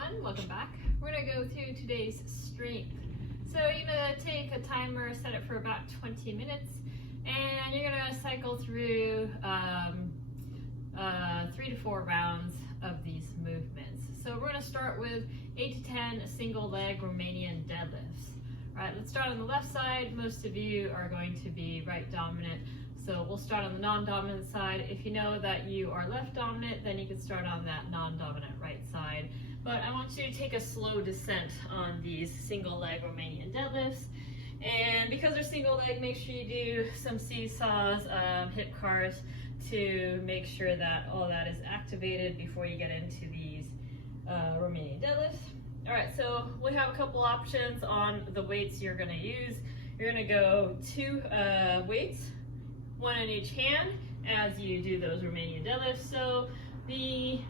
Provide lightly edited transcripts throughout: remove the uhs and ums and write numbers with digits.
everyone, welcome back. We're going to go through today's strength. So you're going to take a timer, set it for about 20 minutes, and you're going to cycle through 3 to 4 rounds of these movements. So we're going to start with 8 to 10 single leg Romanian deadlifts. All right, let's start on the left side. Most of you are going to be right dominant. So we'll start on the non-dominant side. If you know that you are left dominant, then you can start on that non-dominant right side. But I want you to take a slow descent on these single leg Romanian deadlifts. And because they're single leg, make sure you do some seesaws, hip cars to make sure that all that is activated before you get into these Romanian deadlifts. All right, so we have a couple options on the weights you're gonna use. You're gonna go 2 weights, 1 in each hand as you do those Romanian deadlifts. So the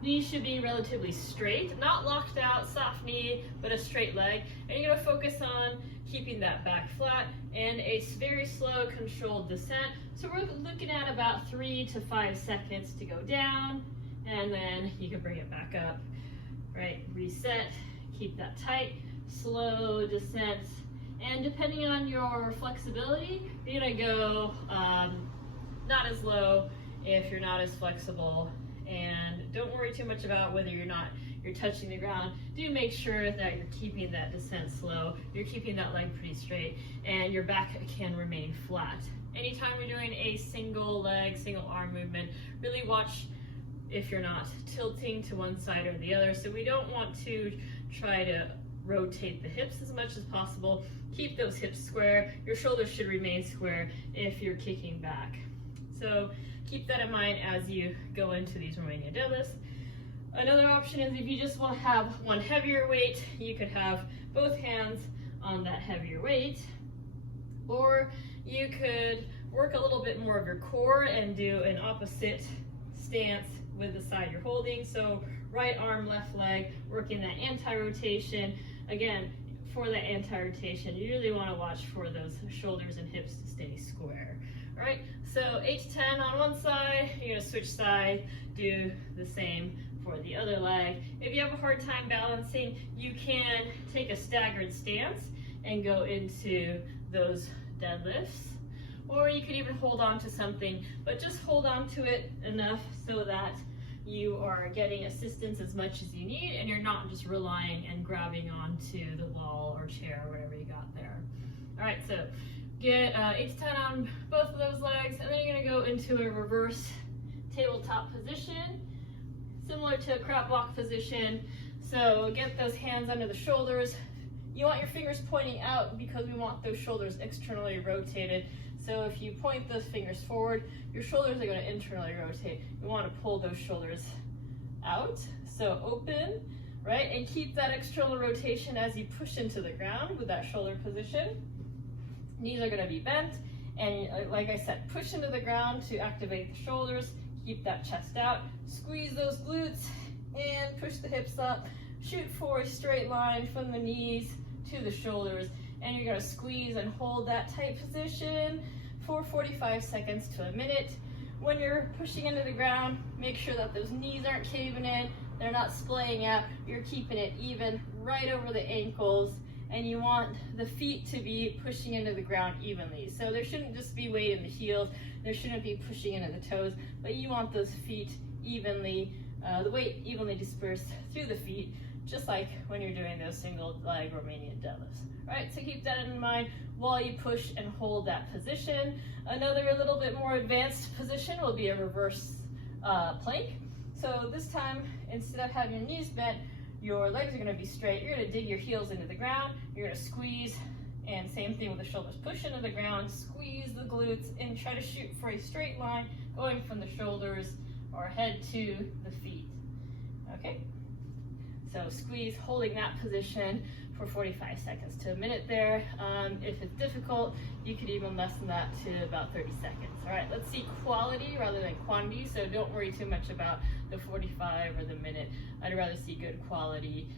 knees should be relatively straight, not locked out, soft knee, but a straight leg. And you're gonna focus on keeping that back flat and a very slow controlled descent. So we're looking at about 3 to 5 seconds to go down, and then you can bring it back up, right? Reset, keep that tight, slow descent. And depending on your flexibility, you're gonna go not as low if you're not as flexible. And don't worry too much about whether you're touching the ground. Do make sure that you're keeping that descent slow, you're keeping that leg pretty straight, and your back can remain flat. Anytime you're doing a single leg, single arm movement, really watch if you're not tilting to one side or the other. So we don't want to try to rotate the hips as much as possible. Keep those hips square. Your shoulders should remain square if you're kicking back. So keep that in mind as you go into these Romanian deadlifts. Another option is if you just want to have one heavier weight, you could have both hands on that heavier weight, or you could work a little bit more of your core and do an opposite stance with the side you're holding. So right arm, left leg, working that anti-rotation. Again, for that anti-rotation, you really want to watch for those shoulders and hips to stay square. All right, so 8 to 10 on one side, you're gonna switch side, do the same for the other leg. If you have a hard time balancing, you can take a staggered stance and go into those deadlifts. Or you could even hold on to something, but just hold on to it enough so that you are getting assistance as much as you need and you're not just relying and grabbing onto the wall or chair or whatever you got there. All right, so get 8 to 10 on both of those legs, and then you're gonna go into a reverse tabletop position, similar to a crab walk position. So get those hands under the shoulders. You want your fingers pointing out because we want those shoulders externally rotated. So if you point those fingers forward, your shoulders are going to internally rotate. You want to pull those shoulders out, so open, right? And keep that external rotation as you push into the ground with that shoulder position. Knees are going to be bent, and like I said, push into the ground to activate the shoulders. Keep that chest out, squeeze those glutes, and push the hips up. Shoot for a straight line from the knees to the shoulders. And you're gonna squeeze and hold that tight position for 45 seconds to a minute. When you're pushing into the ground, make sure that those knees aren't caving in, they're not splaying out, you're keeping it even right over the ankles, and you want the feet to be pushing into the ground evenly. So there shouldn't just be weight in the heels, there shouldn't be pushing into the toes, but you want those feet evenly, the weight evenly dispersed through the feet, just like when you're doing those single leg Romanian deadlifts. Right, so keep that in mind while you push and hold that position. Another little bit more advanced position will be a reverse plank. So this time, instead of having your knees bent, your legs are gonna be straight. You're gonna dig your heels into the ground. You're gonna squeeze, and same thing with the shoulders. Push into the ground, squeeze the glutes, and try to shoot for a straight line going from the shoulders or head to the feet, okay? So squeeze, holding that position for 45 seconds to a minute there. If it's difficult, you could even lessen that to about 30 seconds. All right, let's see quality rather than quantity. So don't worry too much about the 45 or the minute. I'd rather see good quality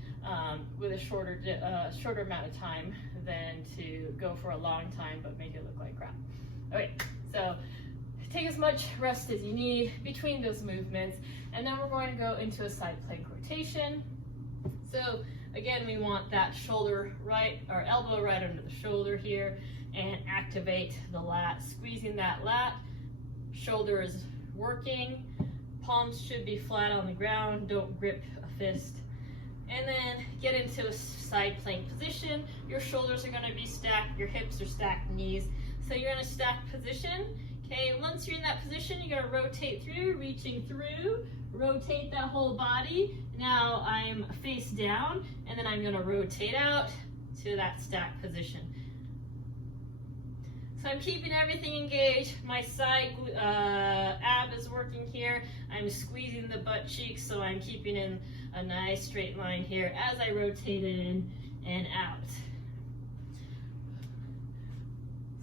with a shorter amount of time than to go for a long time but make it look like crap. Okay, so take as much rest as you need between those movements, and then we're going to go into a side plank rotation. So again, we want that shoulder right, or elbow right under the shoulder here, and activate the lat, squeezing that lat. Shoulder is working, palms should be flat on the ground, don't grip a fist. And then get into a side plank position. Your shoulders are going to be stacked, your hips are stacked, knees. So you're in a stacked position. Okay, once you're in that position, you're going to rotate through, reaching through, rotate that whole body. Now I'm face down, and then I'm going to rotate out to that stacked position. So I'm keeping everything engaged. My side ab is working here. I'm squeezing the butt cheeks, so I'm keeping in a nice straight line here as I rotate in and out.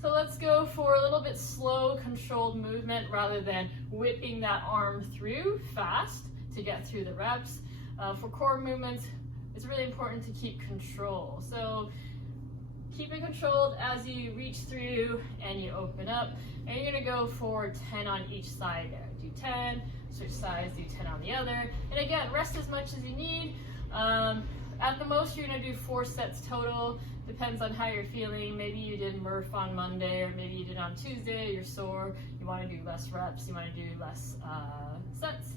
So let's go for a little bit slow, controlled movement rather than whipping that arm through fast to get through the reps. For core movements, it's really important to keep control. So keep it controlled as you reach through and you open up. And you're gonna go for 10 on each side there. Do 10, switch sides, do 10 on the other. And again, rest as much as you need. At the most, you're gonna do 4 sets total. Depends on how you're feeling. Maybe you did Murph on Monday, or maybe you did on Tuesday, you're sore, you wanna do less reps, you wanna do less sets.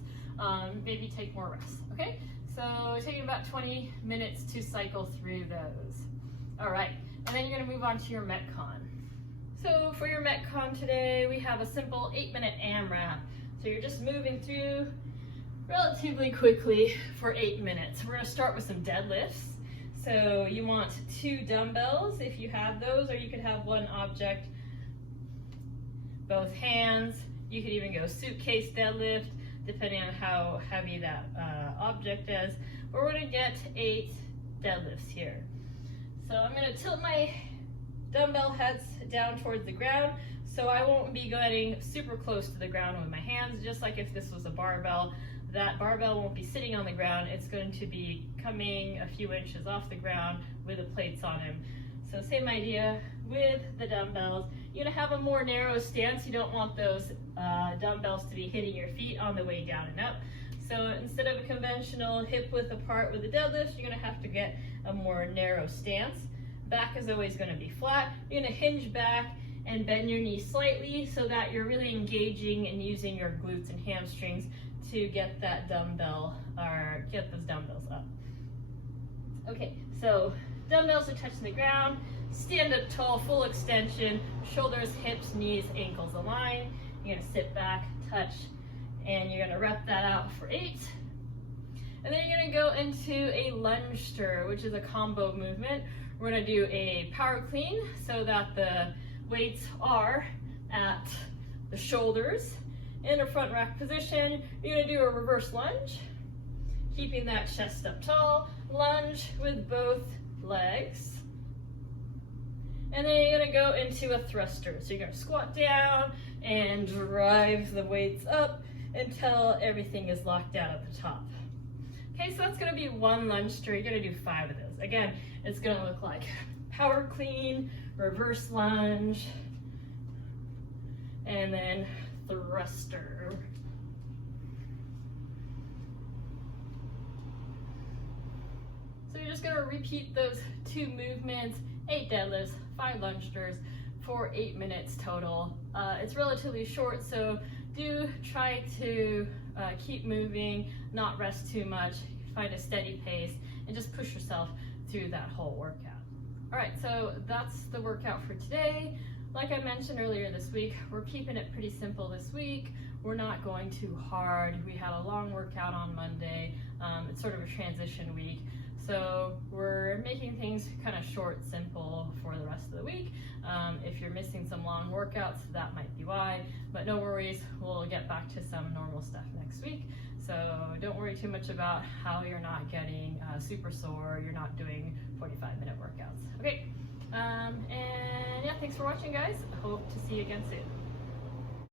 Maybe take more rest, okay? So taking about 20 minutes to cycle through those. All right, and then you're gonna move on to your Metcon. So for your Metcon today, we have a simple 8-minute AMRAP. So you're just moving through relatively quickly for 8 minutes. We're gonna start with some deadlifts. So you want 2 dumbbells if you have those, or you could have 1 object, both hands. You could even go suitcase deadlift, depending on how heavy that object is. But we're gonna get 8 deadlifts here. So I'm gonna tilt my dumbbell heads down towards the ground, so I won't be getting super close to the ground with my hands, just like if this was a barbell. That barbell won't be sitting on the ground, it's going to be coming a few inches off the ground with the plates on them. So same idea with the dumbbells. You're gonna have a more narrow stance. You don't want those dumbbells to be hitting your feet on the way down and up. So instead of a conventional hip width apart with the deadlift, you're gonna have to get a more narrow stance. Back is always gonna be flat. You're gonna hinge back and bend your knees slightly so that you're really engaging and using your glutes and hamstrings to get that dumbbell, or get those dumbbells up. Okay, so dumbbells are touching the ground, stand up tall, full extension, shoulders, hips, knees, ankles align. You're gonna sit back, touch, and you're gonna rep that out for 8. And then you're gonna go into a lungster, which is a combo movement. We're gonna do a power clean so that the weights are at the shoulders. In a front rack position, you're gonna do a reverse lunge, keeping that chest up tall, lunge with both legs. And then you're gonna go into a thruster. So you're gonna squat down and drive the weights up until everything is locked out at the top. Okay, so that's gonna be 1 lungster. You're gonna do 5 of those. Again, it's gonna look like power clean, reverse lunge, and then thruster. So you're just gonna repeat those 2 movements, 8 deadlifts, 5 lungers for 8 minutes total. It's relatively short, so do try to keep moving, not rest too much, find a steady pace, and just push yourself through that whole workout. All right, so that's the workout for today. Like I mentioned earlier this week, we're keeping it pretty simple this week. We're not going too hard. We had a long workout on Monday. It's sort of a transition week. So we're making things kind of short, simple for the rest of the week. If you're missing some long workouts, that might be why, but no worries, we'll get back to some normal stuff next week. So don't worry too much about how you're not getting super sore, you're not doing 45-minute workouts. Okay, and yeah, thanks for watching, guys. I hope to see you again soon.